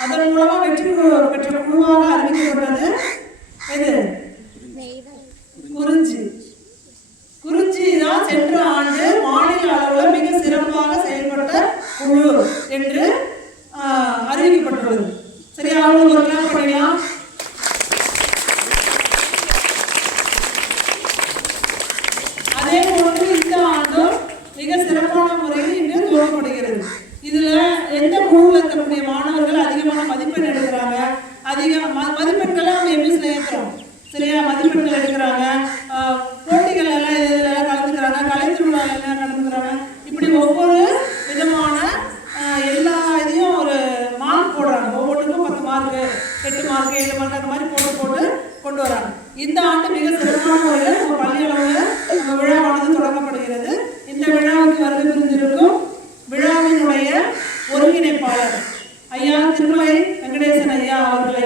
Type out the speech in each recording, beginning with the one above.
அதன் மூலமா வெற்றி பெற்ற- குழுவாக அறிவிக்கப்பட்டது எது? குறிஞ்சி. குறிஞ்சி தான் சென்ற ஆண்டு மாநில அளவில் மிக சிறப்பாக செயல்பட்ட குழு என்று அறிவிக்கப்பட்டுள்ளது. சரியா? அவங்க ஒரு கிளாஸ் பண்ணிடலாம். எந்த குழுவில் இருக்கக்கூடிய மாணவர்கள் அதிகமான மதிப்பெண் எடுக்கிறாங்க? அதிக ம- நம்ம எம்எஸ்ல ஏற்றுறோம் சரியா மதிப்பெண்கள் எடுக்கிறாங்க?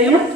ganham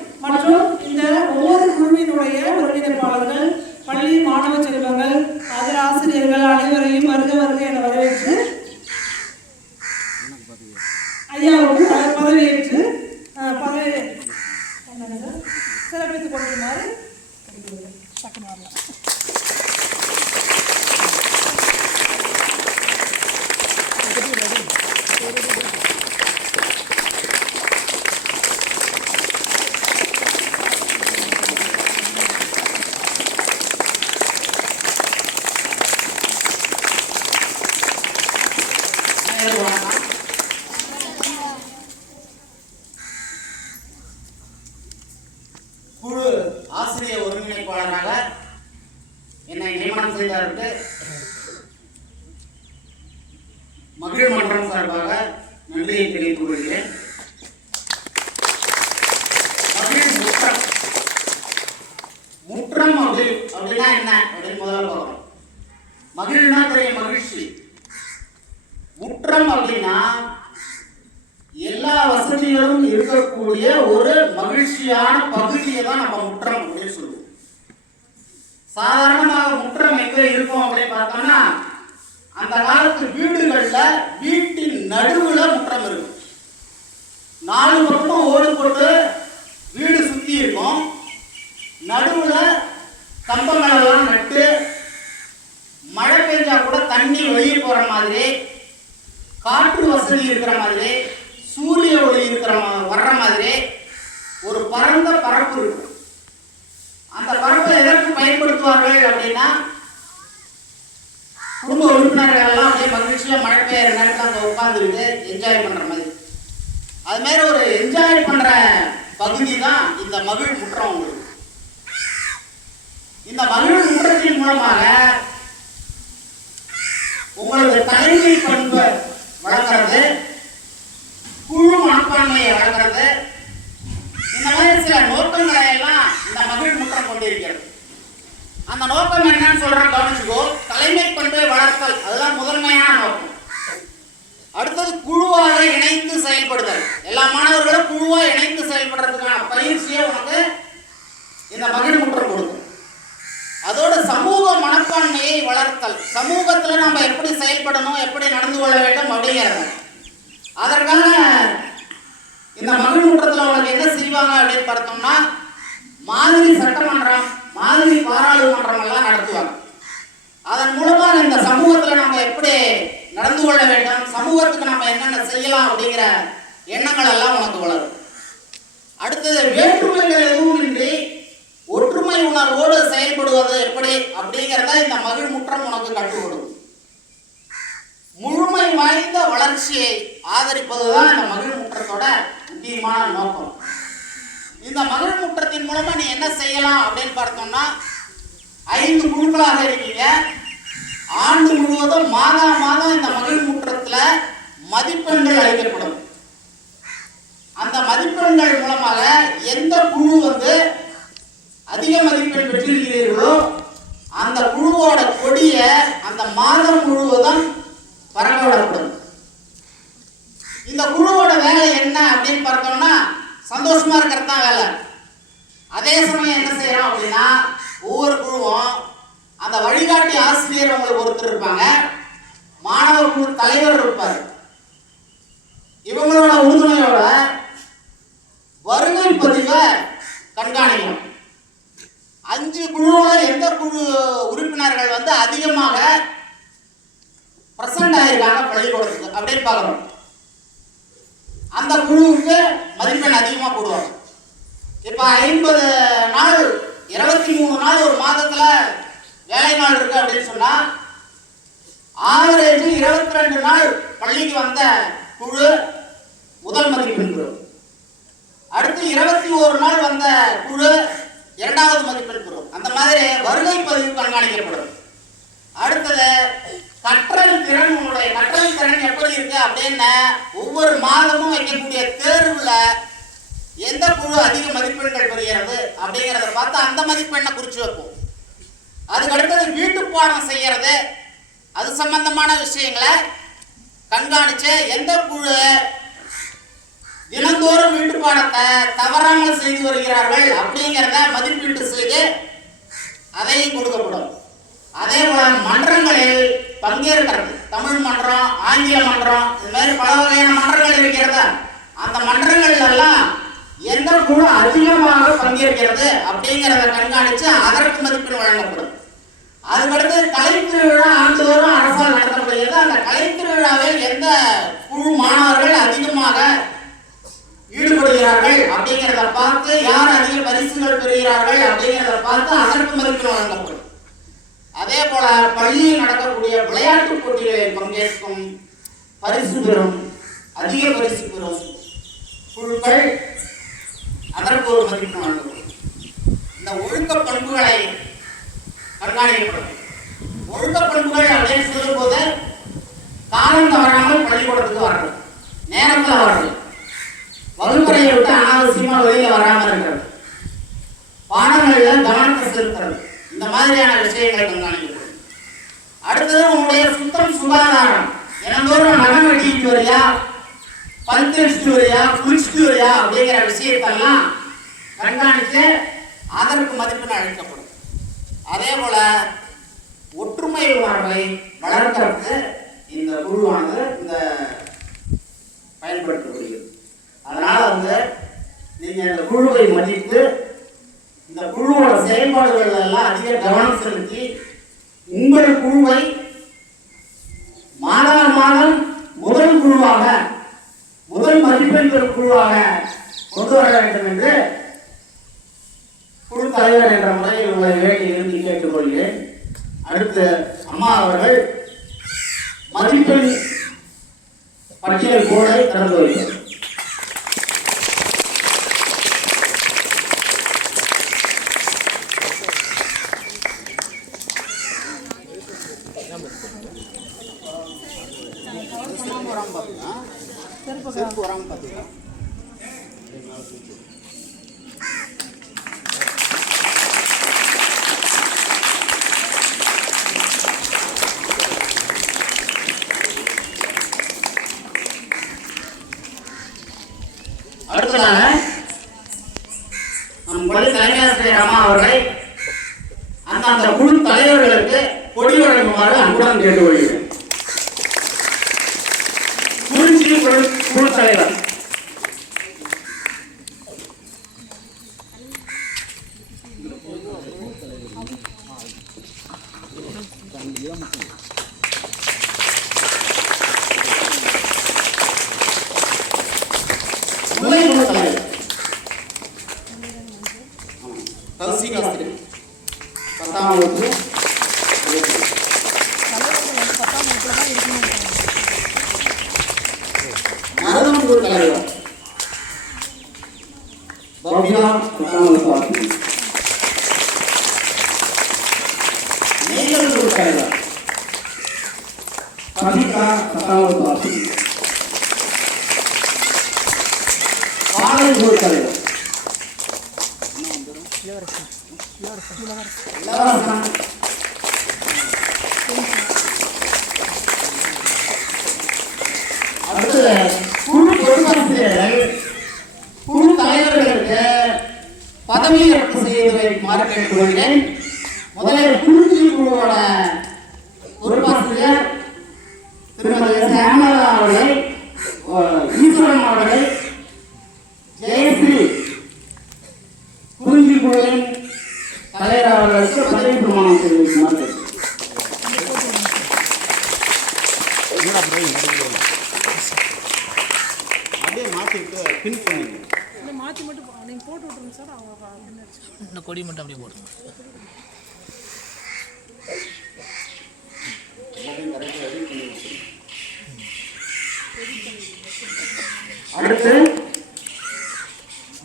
முற்றம் அப்படி அப்படின்னா என்ன? அப்படின்னு முதல்ல பார்க்கணும் மகிழ்னா தெரியும் மகிழ்ச்சி. முற்றம் அப்படின்னா எல்லா வசதிகளும் இருக்கக்கூடிய ஒரு மகிழ்ச்சியான பகுதியை தான் நம்ம முற்றம் அப்படின்னு சொல்லுவோம். சாதாரணமாக முற்றம் எங்க இருக்கும் அப்படின்னு பார்த்தோம்னா அந்த காலத்து வீடுகள்ல வீட்டின் நடுவுல முற்றம் இருக்கும். நாலு பக்கம் ஓடு போட்டு வீடு சுத்தி இருக்கும். நடுவுல கம்பங்களெல்லாம் நட்டு மழை பெஞ்சா கூட தண்ணி வெளியே போகிற மாதிரி காற்று வசதி இருக்கிற மாதிரி சூரிய ஒளி இருக்கிற மா- வர்ற மாதிரி ஒரு பரந்த பரப்பு இருக்கும். அந்த பரப்பை எதற்கு பயன்படுத்துவார்கள் அப்படின்னா குடும்ப உறுப்பினர்கள் எல்லாம் அப்படியே மகிழ்ச்சியில் மழை பெய்யற நேரத்தில் அங்கே உட்காந்துக்கிட்டு என்ஜாய் பண்ணுற மாதிரி. அது மாதிரி ஒரு என்ஜாய் பண்ணுற பகுதி தான் இந்த மகிழ் முற்றம் உங்களுக்கு. இந்த மகிழ் முற்றத்தின் மூலமாக உங்களது தலைமை பண்பு வளர்க்கிறது குழு மனப்பான்மையை வளர்க்கிறது இந்த மாதிரி சில நோக்கங்களை எல்லாம் இந்த மகிழ் முற்றம் கொண்டிருக்கிறது. அந்த நோக்கம் என்னன்னு சொல்றேன் கவனிச்சுக்கோ. தலைமை பண்பை வளர்த்தல் அதுதான் முதன்மையான நோக்கம். அடுத்தது குழுவாக இணைந்து செயல்படுதல். எல்லா மாணவர்களும் குழுவாக இணைந்து செயல்படுறதுக்கான பயிற்சியை உனக்கு இந்த மகிழ் முற்றம் கொடுக்கும் அதோட சமூக மனப்பான்மையை வளர்த்தல். சமூகத்தில் நம்ம எப்படி செயல்படணும் எப்படி நடந்து கொள்ள வேண்டும் அப்படிங்கிறது. அதற்காக இந்த மகிழ்வுற்றத்தில் அவங்களுக்கு என்ன செய்வாங்க அப்படின்னு பார்த்தோம்னா மாதிரி சட்டமன்றம் மாதிரி பாராளுமன்றம் எல்லாம் நடத்துவாங்க. அதன் மூலமாக இந்த சமூகத்தில் நம்ம எப்படி நடந்து கொள்ள வேண்டும் சமூகத்துக்கு நம்ம என்னென்ன செய்யலாம் அப்படிங்கிற எண்ணங்கள் எல்லாம் உனக்கு வளரும். அடுத்தது வேற்றுமைகள் எதுவும் இன்றி ஒற்றுமை உணர்வோடு செயல்படுவது எப்படி? அப்படிங்கிறத இந்த மகிழ் முற்றம் உனக்கு கட்டுவிடும் முழுமை வாய்ந்த வளர்ச்சியை ஆதரிப்பதுதான் இந்த மகிழ் முற்றத்தோட முக்கியமான நோக்கம். இந்த மகிழ் முற்றத்தின் மூலமா நீ என்ன செய்யலாம் அப்படின்னு பார்த்தோம்னா ஐந்து குழுக்களாக இருக்கீங்க. ஆண்டு முழுவதும் மாதா மாதம் இந்த மகிழ் முற்றத்துல மதிப்பெண்கள் அளிக்கப்படும். அந்த மதிப்பெண்கள் மூலமாக எந்த குழு வந்து அதிக மதிப்பெண் பெற்றிருக்கிறேன் மாணவர்கள் வந்து அதிகமாக பிரசன்ட் ஆயிருக்காங்க பள்ளிக்கூடத்துக்கு அப்படின்னு பார்க்கணும். அந்த குழுவுக்கு மதிப்பெண் அதிகமாக போடுவாங்க. இப்போ ஐம்பது நாள் இருபத்தி மூணு நாள் ஒரு மாதத்தில் வேலை நாள் இருக்கு அப்படின்னு சொன்னால் ஆவரேஜ் இருபத்தி ரெண்டு நாள் பள்ளிக்கு வந்த குழு முதல் மதிப்பெண் பெறும். அடுத்து இருபத்தி ஒரு நாள் வந்த குழு இரண்டாவது மதிப்பெண் பெறும். அந்த மாதிரி வருகை பதிவு கண்காணிக்கப்படும். அடுத்தது கற்றல் திறன் உங்களுடைய கற்றல் திறன் எப்படி இருக்கு அப்படின்னு ஒவ்வொரு மாதமும் வைக்கக்கூடிய தேர்வுல எந்த குழு அதிக மதிப்பெண்கள் பெறுகிறது அப்படிங்கிறத பார்த்து அந்த மதிப்பெண்ணை குறிச்சு வைப்போம். அதுக்கு அடுத்தது வீட்டு பாடம் செய்யறது. அது சம்பந்தமான விஷயங்களை கண்காணிச்சு எந்த குழு தினந்தோறும் வீட்டு பாடத்தை தவறாமல் செய்து வருகிறார்கள் அப்படிங்கிறத மதிப்பீட்டு செய்து அதையும் கொடுக்கப்படும். அதே போல மன்றங்களில் பங்கேற்கிறது. தமிழ் மன்றம் ஆங்கில மன்றம் இது மாதிரி பல வகையான மன்றங்கள் இருக்கிறதா? அந்த மன்றங்கள் எல்லாம் எந்த குழு அதிகமாக பங்கேற்கிறது அப்படிங்கிறத கண்காணித்து அதற்கு மதிப்பெண் வழங்கப்படும். அதுக்கடுத்து கலைத்திருவிழா ஆண்டுதோறும் அரசால் நடத்தப்படுகிறது. அந்த கலைத்திருவிழாவில் எந்த குழு மாணவர்கள் அதிகமாக ஈடுபடுகிறார்கள். அப்படிங்கிறத பார்த்து யார் அதிக பரிசுகள் பெறுகிறார்கள் அப்படிங்கிறத பார்த்து அதற்கு மதிப்பெண் வழங்கப்படும் அதே போல பள்ளியில் நடக்கக்கூடிய விளையாட்டுப் போட்டிகளில் பங்கேற்கும் பரிசு பெறும் அதிக பரிசு பெறும் குழுக்கள் அதற்கு ஒரு மதிப்பு வழங்கப்படும் இந்த ஒழுக்க பண்புகளை கண்காணிக்கப்படும் ஒழுக்க பண்புகள் அப்படின்னு சொல்லும்போது காலம் தவறாமல் பள்ளிக்கூடத்துக்கு வரணும் நேரத்தில் வரணும் வகுப்பறையை விட்டு அனாவசியமாக வெளியே வராமல் இருக்கிறது. பாடங்கள்ல கவனத்தை செலுத்துறது. இந்த மாதிரியான விஷயங்களை கண்காணிக்கிறது அடுத்தது உங்களுடைய சுத்தம் சுகாதாரம். தினந்தோறும் நகம் வெட்டிட்டு வரியா? பல் தேய்ச்சிட்டு வரியா? குளிச்சுட்டு வரியா? அப்படிங்கிற விஷயத்தெல்லாம் கண்காணித்து அதற்கு மதிப்பெண் அளிக்கப்படும். அதே போல ஒற்றுமை உணர்வை வளர்க்கறதுக்கு இந்த குழுவானது இந்த பயன்படுத்தப்படுகிறது அதனால் வந்து நீங்கள் இந்த குழுவை மதித்து இந்த குழுவோட செயல்பாடுகள் எல்லாம் அதிக கவனம் செலுத்தி உங்கள் குழுவை மாதா மாதம் முதல் குழுவாக முதல் மதிப்பெண்கள் குழுவாக கொண்டு வர வேண்டும் என்று குழு தலைவர் என்ற முறையில் உங்களை வேண்டி விரும்பி கேட்டுக்கொள்கிறேன் அடுத்து அம்மா அவர்கள் மதிப்பெண் பட்டியல் போர்டை திறந்து வைக்கிறார் செருப்பு உரம் பார்த்தீங்கன்னா செருப்பு வராம பார்த்தீங்கன்னா அடுத்ததாக நம் பள்ளி தலைமையாசிரியர் அம்மா அவர்களை அந்தந்த குழு தலைவர்களுக்கு கொடி வழங்குமாறு அன்புடன் கேட்டுக்கொள்கிறேன். குறிஞ்சி குழு குழு தலைவர் முதல் குழு தலைவர் கௌசிக் ஆசிரியர் பத்தாம் வகுப்பு மருதம் குழு தலைவர் பவ்யா பத்தாம் வகுப்பு ஆசிரியர் நெய்தல் குழு தலைவர் கவிதா பத்தாம் வகுப்பு ஆசிரியர் பாடல் குழு தலைவர் இளவரசன் அடுத்து குழு பொறுப்பாசிரியர்கள் குழு தலைவர்களுக்கு பதவி செய்வதை மாற கேட்டுக்கொள்கிறேன் முதலில் குறிஞ்சி குழுவோட பொறுப்பாசிரியர் திருமதி எஸ். அவர்கள் ஈஸ்வரன் அவர்கள் ஜெயஸ்ரீ குறிஞ்சி குழுவின் தலைவர் அவர்களுக்கு பதவி பிரமாணம் செய்து வைக்குமாறு கேட்டுக்கொள்கிறேன். அப்படியே மாற்றிட்டு பின் பண்ணிடுங்க மாற்றி மட்டும் நீங்கள் போட்டு விட்ருங்க சார் அவங்க இந்த கொடி மட்டும் அப்படியே போடுங்க. அடுத்து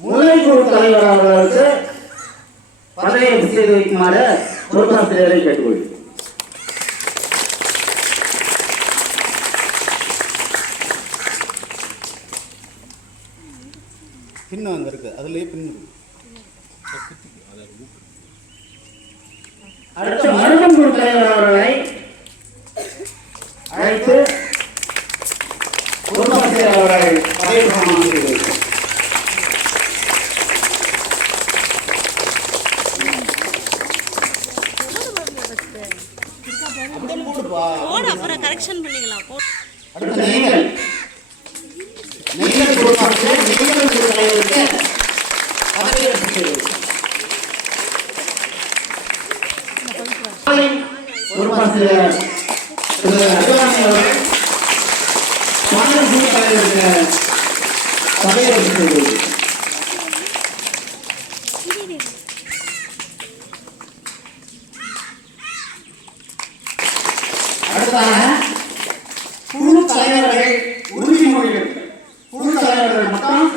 முல்லைக்குழு தலைவர் அவர்களுக்கு பதவியை செய்து வைக்குமாறு பொறுப்பாசிரியரை கேட்டுக்கொள்கிறேன். பின்னு அங்கே இருக்குது அதுலேயே பின்னு அடுத்து மருதங்குழு தலைவர் அவர்களை அழைத்து பொறுப்பாசிரியர் அவர்கள் பதவி பிரமாணம் செய்து வைக்கிறார். அப்படியே போடுப்பா. போடு அப்புறம் கரெக்ஷன் பண்ணிக்கலாம் போ அடுத்து நெய்தல் நெய்தல் பொறுப்பாசிரியர் தலைவருக்கு பதவி ஒரு செய்து வைக்கிறார். பொறுப்பாசிரியர் திரு அபிராமி அவர்கள் மாநில குழு தலைவருக்கு பதவியேற்பு செய்து வைக்கிறார். அடுத்ததாக குழு தலைவர்கள் உறுதிமொழிகள் குழு தலைவர்கள் மட்டும்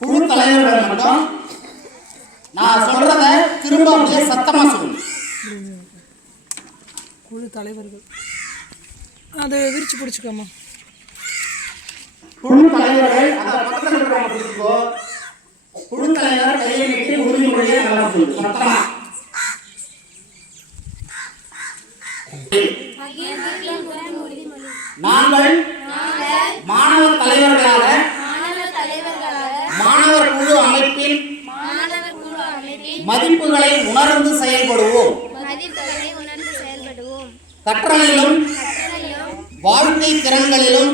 குழு தலைவர்கள் மட்டும் நான் சொல்றத திரும்ப அப்படியே சத்தமா சொல்லணும் குழு தலைவர்கள். அதை விரிச்சு பிடிச்சிக்கோமா குழு தலைவர்கள் அந்த பக்கத்தில் இருக்கிறவங்க பிடிச்சிக்கோ. குழு தலைவர் கையை நீட்டி உறுதிமொழியை நல்லா சொல்லு. சத்தமா. நாங்கள் மாணவர் தலைவர்களாக மாணவர் குழு அமைப்பின் மதிப்புகளை உணர்ந்து செயல்படுவோம். கற்றலிலும் வாழ்க்கை திறன்களிலும்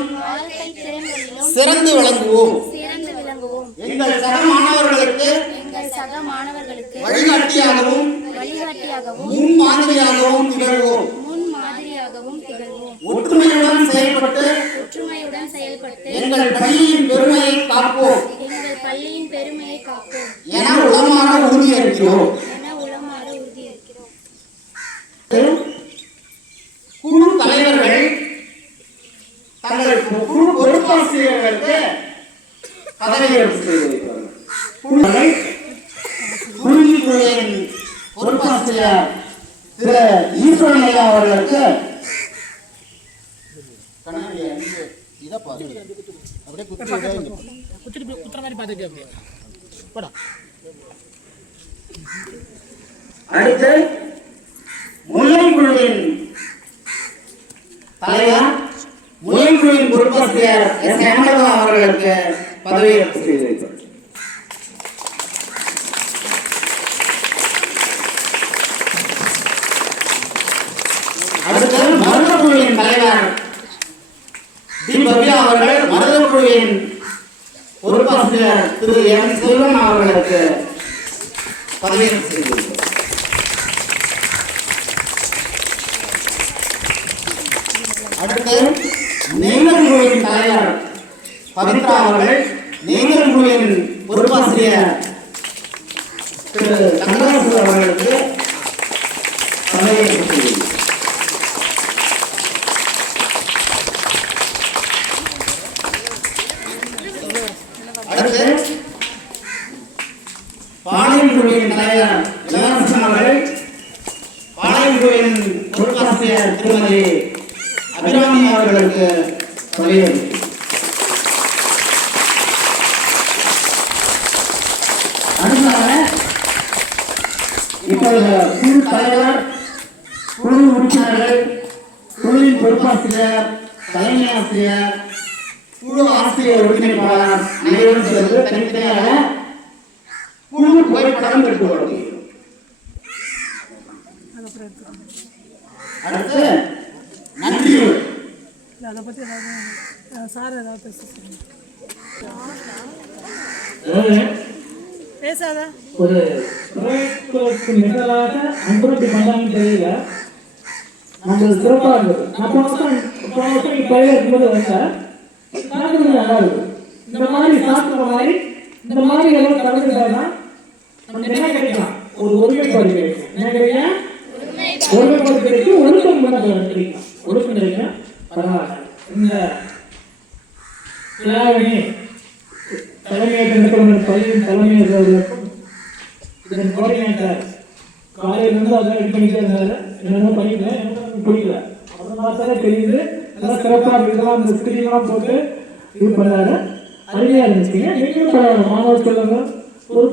சிறந்து விளங்குவோம். எங்கள் சக மாணவர்களுக்கு எங்கள் சக மாணவர்களுக்கு வழிகாட்டியாகவும் முன் மாதிரியாகவும் திகழ்வோம். ஒற்றுமையுடன் செயல்பட்டு ஒற்றுமையுடன் செயல்பட்டு எங்கள் பள்ளியின் பெருமையை காப்போம் எங்கள் பள்ளியின் பெருமையை காப்போம் என உளமாற உறுதியேற்கிறோம் குழு தலைவர்கள் தங்கள் குழு பொறுப்பாசிரியர்களுக்கு பதவியேற்பு செய்து வைப்பார்கள் குழுக்கள் குருவி குழுவின் பொறுப்பாசிரியர் திரு ஈஸ்வரன் ஐயா அவர்களுக்கு குத்திட்டு போய் குத்துற மாதிரி பார்த்துட்டு அப்படியே. போடா. அடுத்து முல்லை குழுவின் தலைவர் முல்லை குழுவின் பொறுப்பாசிரியர் எஸ். ஹேமலதா அவர்களுக்கு பதவியேற்பு செய்து வைத்தார். அடுத்து மருத குழுவின் தலைவர் டி பவ்யா அவர்கள் மருத குழுவின் பொறுப்பாசிரியர் திரு எம். செல்வன் அவர்களுக்கு பதவியேற்றம் செய்து கொள்கிறோம் அடுத்து நெய்தல் குழுவின் தலைவர் பவித்ரா அவர்கள் நெய்தல் குழுவின் பொறுப்பாசிரியர் திரு தங்கராசு அவர்களுக்கு பதவியேற்றம் செய்து அடுத்து பாளையம் குழுவின் தலைவர் இளவரசன் அவர்கள் பாளையம் குழுவின் பொறுப்பாசிரியர் திருமதி அபிராமி அவர்களுக்கு பதவியேற்பு அடுத்ததாக இப்பொழுது குழு தலைவர் குழு உறுப்பினர்கள் குழுவின் பொறுப்பாசிரியர் தலைமை ஆசிரியர் குழு ஆசிரியர் ஒருங்கிணைப்பாளர் அனைவரும் சேர்ந்து தனித்தனியாக குழு புகைப்படம் எடுத்து அடுத்து நன்றியுரை. இல்லை அதை பற்றி ஏதாவது சார் ஏதாவது பேச சொல்லுங்க பேசாத. ஒரு துறைக்கு நிகழாக அன்புறுத்தி பண்ணாங்கன்னு தெரியல நம்மளுக்கு சிறப்பாக. இருந்தது நான் போன வருஷம் போன இருக்கும்போது நல்லா இருக்கும். இந்த மாதிரி சாப்பிட்ற மாதிரி இந்த மாதிரி எல்லாம் நமக்கு என்ன கிடைக்கலாம் ஒரு ஒருமைப்பாடு கிடைக்கும். என்ன கிடைக்கும்? ஒருமைப்பாடு கிடைக்கும் ஒழுக்கம் கிடைக்கும். ஒழுக்கம் கிடைக்கும். பரவாயில்ல. இந்த திராவிணி தலைமையேற்ற பள்ளியின் தலைமையேற்றவர்களுக்கும் இதன் கோஆர்டினேட்டர் காலையிலேருந்து அதை ரெடி பண்ணிட்டே இருந்தாரு. என்னென்ன பண்ணிக்கல எனக்கு பிடிக்கல பார்த்தாலே தெரியுது. நல்லா சிறப்பாக இதெல்லாம் அந்த ஸ்கிரீன்லாம் போட்டு இது பண்ணாரு. அருமையாக இருந்துச்சுங்க. நீங்களும் பரவாயில்ல ஒரு